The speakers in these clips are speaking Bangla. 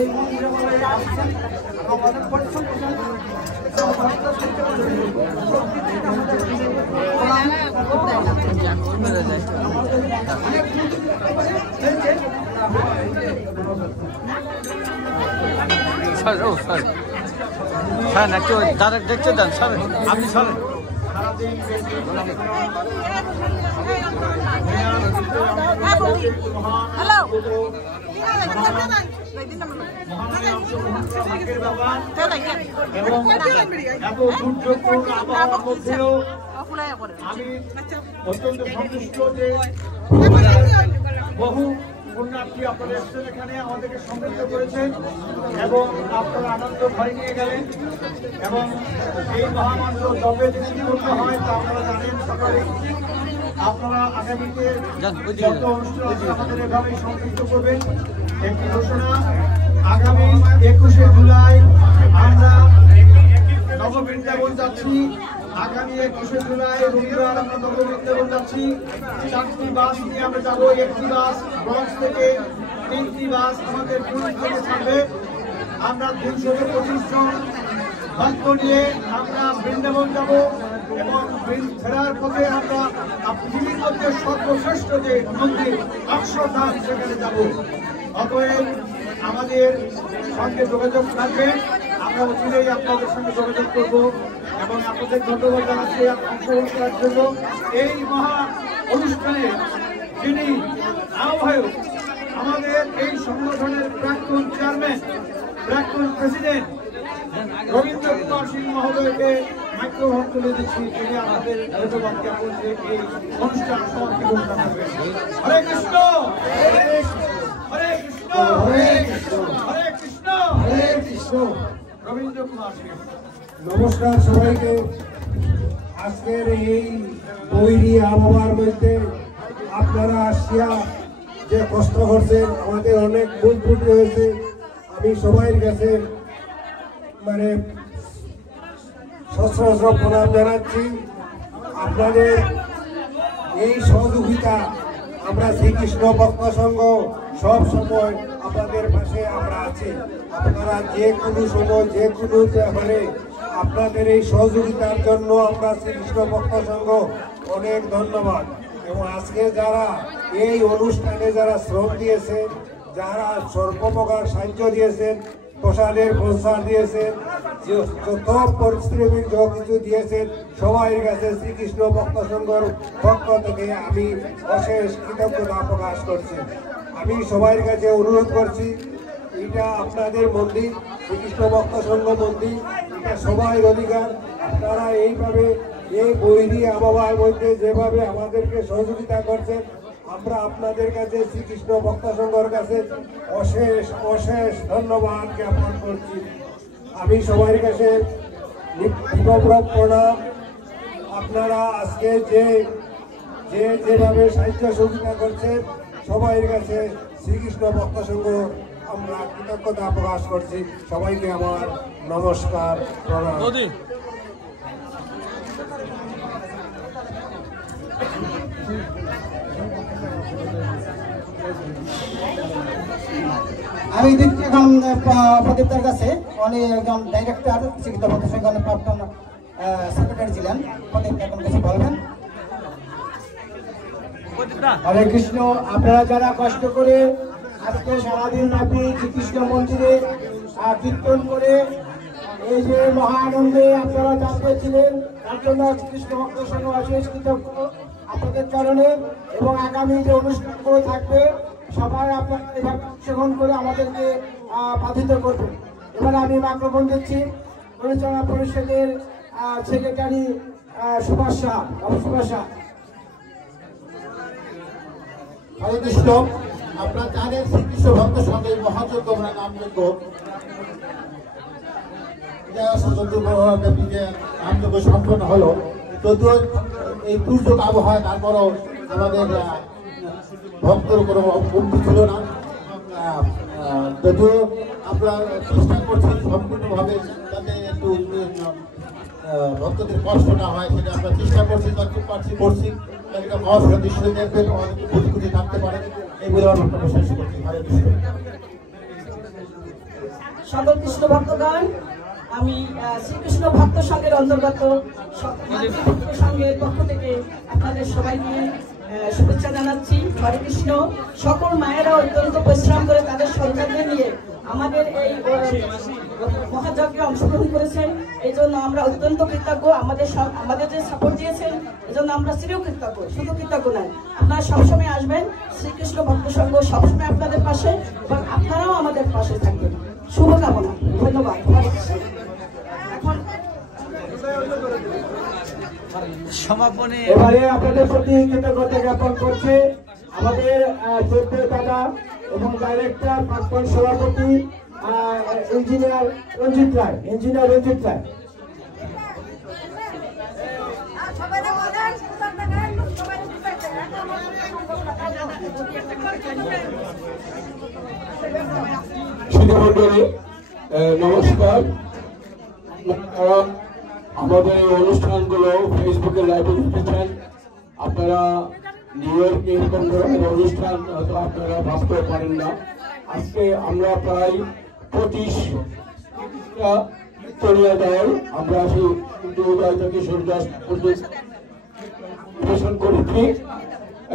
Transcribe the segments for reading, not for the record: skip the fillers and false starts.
এই মন্দিরে আসছেন আমাদের পরিশ্রম করছেন স্যার একটু দাদা দেখতে দেন স্যার আপনি সরেন হ্যালো এবং এত দুর্যোগপূর্ণ আবহাওয়ার মধ্যেও আমি অত্যন্ত সন্তুষ্ট যে বহু পুণ্যার্থী আপনারা এসেছেন এখানে আমাদেরকে সমৃদ্ধ করেছেন এবং আপনারা আনন্দ ঘরে নিয়ে গেলেন এবং এই মহামন্ত্র জপে যদি পূর্ণ হয় তা আপনারা জানেন সকালে আপনারা আগামীতে যত অনুষ্ঠান আছে আমাদের এভাবেই সমৃদ্ধ করবেন। একটি ঘোষণা, আগামী 21শে জুলাই আমরা নববৃন্দাবন যাচ্ছি। আগামী 21শে জুলাই রবিবার আমরা নববৃন্দাবন যাচ্ছি। 4টি বাস নিয়ে আমরা যাবো। একটি বাস ব্রঞ্জ থেকে, 3টি বাস আমাদের পুরী থেকে ছাড়বে। আমরা 225 জন ভক্ত নিয়ে আমরা বৃন্দাবন যাব এবং ফেরার পথে আমরা পৃথিবীর মধ্যে সর্বশ্রেষ্ঠ যে মন্দির অক্ষরধাম সেখানে যাব। অতএব আমাদের সঙ্গে যোগাযোগ থাকবে, আমরা অচিরেই আপনাদের সঙ্গে যোগাযোগ করব এবং আপনাদের ধন্যবাদ জানাচ্ছি অংশগ্রহণ করার জন্য। এই মহা অনুষ্ঠানে যিনি আহ্বায়ক, আমাদের এই সংগঠনের প্রাক্তন চেয়ারম্যান, প্রাক্তন প্রেসিডেন্ট রবীন্দ্র কুমার সিং মহোদয়কে মাইক্রোফোন তুলে দিচ্ছি। তিনি আমাদের ধন্যবাদ জ্ঞাপন করে এই অনুষ্ঠান সমাপ্তি ঘোষণা করবেন। হরে কৃষ্ণ, হরে কৃষ্ণ, হরে কৃষ্ণ, হরে কৃষ্ণ, হরে কৃষ্ণ। রবীন্দ্র কুমার সিং। নমস্কার সবাইকে। আজকের এই বৈরী আবহাওয়ার মধ্যে আপনারা আসিয়া যে কষ্ট করছেন, আমাদের অনেক মন ত্রুটি হয়েছে। আমি সবাইয়ের কাছে মানে সশ্রদ্ধ প্রণাম জানাচ্ছি। আপনাদের এই সহযোগিতা আমরা শ্রীকৃষ্ণ ভক্ত সংঘ সব সময় আপনাদের পাশে আমরা আছি। আপনারা যে কোনো সময় যে কোনো ব্যাপারে আপনাদের এই সহযোগিতার জন্য আমরা শ্রীকৃষ্ণ ভক্ত সংঘ অনেক ধন্যবাদ। এবং আজকে যারা এই অনুষ্ঠানে যারা শ্রম দিয়েছেন, যারা সর্বপ্রকার সাহায্য দিয়েছেন, প্রসাদের প্রচার দিয়েছেন, যত পরিশ্রমিক যা কিছু দিয়েছেন, সবাই কাছে শ্রীকৃষ্ণ ভক্ত সংঘর পক্ষ থেকে আমি অশেষ কৃতজ্ঞতা প্রকাশ করছি। আমি সবাই কাছে অনুরোধ করছি, এটা আপনাদের মন্দির, শ্রীকৃষ্ণ ভক্ত সংঘ মন্দির, এটা সবাই অধিকার। আপনারা এইভাবে এই বৈরী আবহাওয়ার মধ্যে যেভাবে আমাদেরকে সহযোগিতা করছেন, আমরা আপনাদের কাছে শ্রীকৃষ্ণ ভক্ত সংঘর কাছে অশেষ অশেষ ধন্যবাদ জ্ঞাপন করছি। আমি সবার কাছে বিনম্র প্রণাম। আপনারা আজকে যেভাবে সাহায্য সহযোগিতা করছেন, সবাই কাছে শ্রীকৃষ্ণ ভক্ত সংঘ আমরা কৃতজ্ঞতা প্রকাশ করছি। সবাইকে আমার নমস্কার, প্রণাম। আমি দেখছি এখন প্রদীপদার কাছে, উনি একজন ডাইরেক্টর, শিক্ষিত ভক্ত সংগঠনের প্রাক্তন সেক্রেটারি ছিলেন। প্রদীপ এখন কিছু বলবেন। হরে কৃষ্ণ। আপনারা যারা কষ্ট করে আজকে সারাদিন ব্যাপী শ্রীকৃষ্ণ মন্দিরে কীর্তন করে এই যে মহা আনন্দে আপনারা জানতে ছিলেন, তার জন্য শ্রীকৃষ্ণ ভক্ত সংঘ অশেষ কৃতজ্ঞ আপনাদের কারণে। এবং আগামী যে অনুষ্ঠানগুলো থাকবে সবাই আপনারা এভাবে অংশগ্রহণ করে আমাদেরকে বাধিত করবেন। এবার আমি মাইক্রোফোন দিচ্ছি পরিচালনা পরিষদের সেক্রেটারি সুভাষ শাহ। সুভাষ শাহ। হরে কৃষ্ণ। আপনারা জানেন শ্রীকৃষ্ণ ভক্ত সংঘের মহাযজ্ঞ নামযজ্ঞ নামযজ্ঞ সম্পন্ন হলো। যদিও এই দুর্যোগ আবহাওয়া, তারপরও আমাদের ভক্তের কোনো মুক্তি ছিল না। যদিও আমরা চেষ্টা করছি সম্পূর্ণভাবে যাতে একটু ভক্তদের কষ্ট না হয়, সেটা আমরা চেষ্টা করছি, করছি একটা মহাসড়ক দৃশ্য দেখবেন, অনেক কোটি কোটি থাকতে পারে। এই বলে আমার বক্তব্য শেষ করছি। হরে কৃষ্ণ। সকল কৃষ্ণ ভক্তগণ, আমি শ্রীকৃষ্ণ ভক্ত সংঘের অন্তর্গত ভক্ত সংঘের পক্ষ থেকে আপনাদের সবাইকে শুভেচ্ছা জানাচ্ছি। হরে কৃষ্ণ। সকল মায়েরা অত্যন্ত পরিশ্রম করে তাদের সন্তানদের নিয়ে আমাদের এই মহাযজ্ঞে অংশগ্রহণ করেছেন। এই জন্য আমরা অত্যন্ত কৃতজ্ঞ। আমাদের যে সাপোর্ট দিয়েছেন এই জন্য আমরা চিরও কৃতজ্ঞ। শুধু কৃতজ্ঞ নয়, আপনারা সবসময় আসবেন। শ্রীকৃষ্ণ ভক্ত সংঘ সবসময় আপনাদের পাশে এবং আপনারাও আমাদের পাশে থাকবেন। শুভকামনা। ধন্যবাদ। এখন সমাপনী এবারে আপনাদের প্রতি কৃতজ্ঞতা জ্ঞাপন করছে আমাদের যোদ্ধা দাদা এবং ডাইরেক্টর প্রাক্তন সভাপতি ইঞ্জিনিয়ার রঞ্জিত রায়। সুধীমণ্ডলী নমস্কার। আমাদের এই অনুষ্ঠানগুলো ফেসবুকে লাইভে দেখেছেন আপনারা। নিউ ইয়র্কে এরকম ধরনের অনুষ্ঠান হয়তো আপনারা ভাবতে পারেন না। আজকে আমরা প্রায় 25টা তরিয়া দল আমরা সেই উদয় থেকে সূর্যাস্ত পরিবেশন করেছি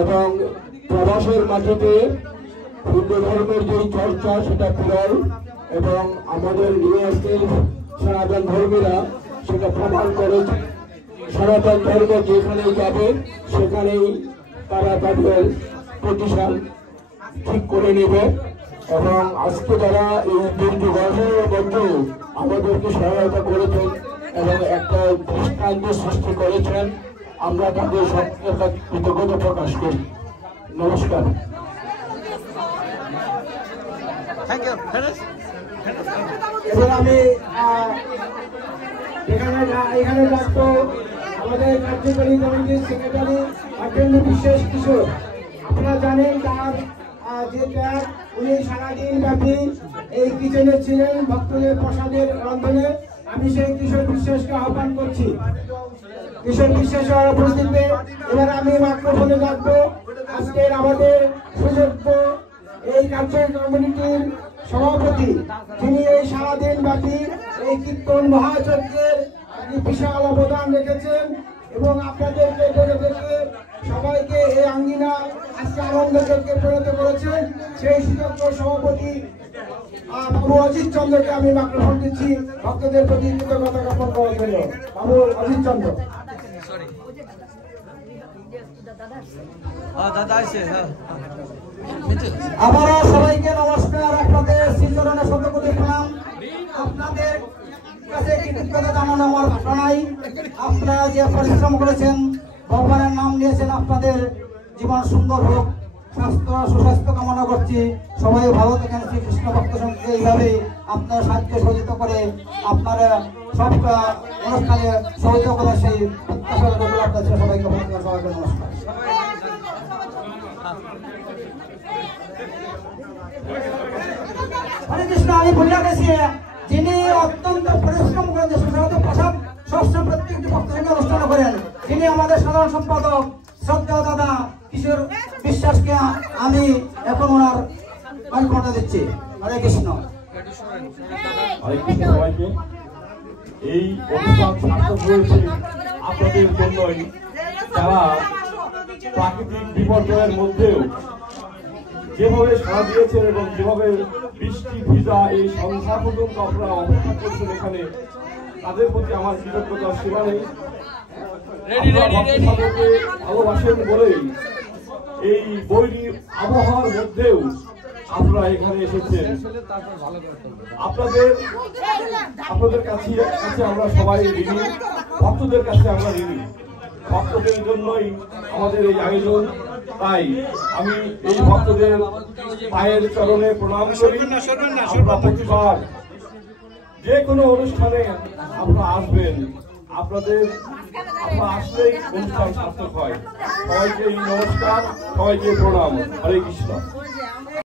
এবং প্রবাসের মাটিতে হিন্দু ধর্মের যে চর্চা সেটা বিরল এবং আমাদের নিউ ইয়র্কের সনাতন ধর্মীরা সেটা প্রমাণ করেছে। সনাতন ধর্ম যেখানেই যাবে সেখানেই তারা তাদের প্রতিষ্ঠান ঠিক করে নেবে এবং আজকে তারা এই দুর্যোগের মধ্যেও আমাদেরকে সহায়তা করেছেন এবং একটা দৃষ্টান্ত সৃষ্টি করেছেন। আমরা তাদের সঙ্গে কৃতজ্ঞতা প্রকাশ করি। নমস্কার। Thank you. এবার আমি এখানে ডাকবো আমাদের কার্যকরী কমিটির সেক্রেটারি অর্থেন্দু বিশ্বাস কিশোর। আপনারা জানেন তার যে ত্যাগ, উনি সারাদিন ব্যাপী এই কিচেনে ছিলেন ভক্তদের প্রসাদের রন্ধনে। আমি সেই কিশোর বিশ্বাসকে আহ্বান করছি। কিশোর বিশ্বাস উপস্থিত। এবার আমি মাইক্রোফোনে ডাকবো আজকের আমাদের সুযোগ্য এই কার্যকরী কমিটির সভাপতি, যিনি এই সারাদিন ব্যাপী এই কীর্তন মহাযজ্ঞের বিশাল অবদান রেখেছেন এবং আপনাদেরকে ডেকে সবাইকে এই আঙ্গিনা আজকে আনন্দ যজ্ঞে পরিণত করেছেন। সেই সুযোগ্য সভাপতি বাবু অজিত চন্দ্রকে আমি মাইক্রোফোন দিচ্ছি ভক্তদের প্রতি কৃতজ্ঞতা জ্ঞাপন করার জন্য। বাবু অজিত চন্দ্র। দাদা আছে। আবারও সবাইকে নমস্কার। আপনাদের শ্রীচরণে শতকোটি প্রণাম। আপনাদের কাছে কৃতজ্ঞতা জানানো আমার প্রণাই। আপনারা যে পরিশ্রম করেছেন, ভগবানের নাম নিয়েছেন, আপনাদের জীবন সুন্দর হোক, সুস্বাস্থ্য কামনা করছি। সবাই ভালো থাকেন। শ্রীকৃষ্ণ ভক্ত সঙ্গে এইভাবে আপনারা সাহায্য সহযোগিতা করে আপনারা সব অনুষ্ঠানে সহযোগিতা করে সেই প্রত্যাশা সবাইকে নমস্কার। হরে কৃষ্ণ। আমি ভুলিয়া গেছি, যিনি অত্যন্ত পরিশ্রম করেন প্রসাদ সবসময় প্রত্যেকটি ভক্ত সঙ্গে অনুষ্ঠান করেন, যিনি আমাদের সাধারণ সম্পাদক শ্রদ্ধা দাদা কিশোর বিশ্বাসকে আমি এখন ওনার মাইক্রোফোনটা দিচ্ছি। হরে কৃষ্ণ। সবাইকে এই অনুষ্ঠান সার্থক হয়েছে আপনাদের জন্যই, যারা প্রাকৃতিক বিপর্যয়ের মধ্যেও যেভাবে সাড়া দিয়েছেন এবং যেভাবে বৃষ্টি ভিজা এই সংসার পর্যন্ত আপনারা অপেক্ষা করছেন এখানে, তাদের প্রতি আমার কৃতজ্ঞতা সীমা নেই। ভালোবাসেন বলেই এই বৈরী আবহাওয়ার মধ্যেও আপনারা এখানে এসেছেন। আপনাদের কাছে আমরা সবাই ঋণী, ভক্তদের কাছে আমরা ঋণী। ভক্তদের জন্যই আমাদের এই আয়োজন। তাই আমি এই ভক্তদের পায়ের চরণে প্রণাম করি। আপনারা প্রতিবার যে কোনো অনুষ্ঠানে আপনারা আসবেন, আপনারা আসলেই অনুষ্ঠান সার্থক হয়। সবাইকে নমস্কার, সবাইকে প্রণাম। হরে কৃষ্ণ।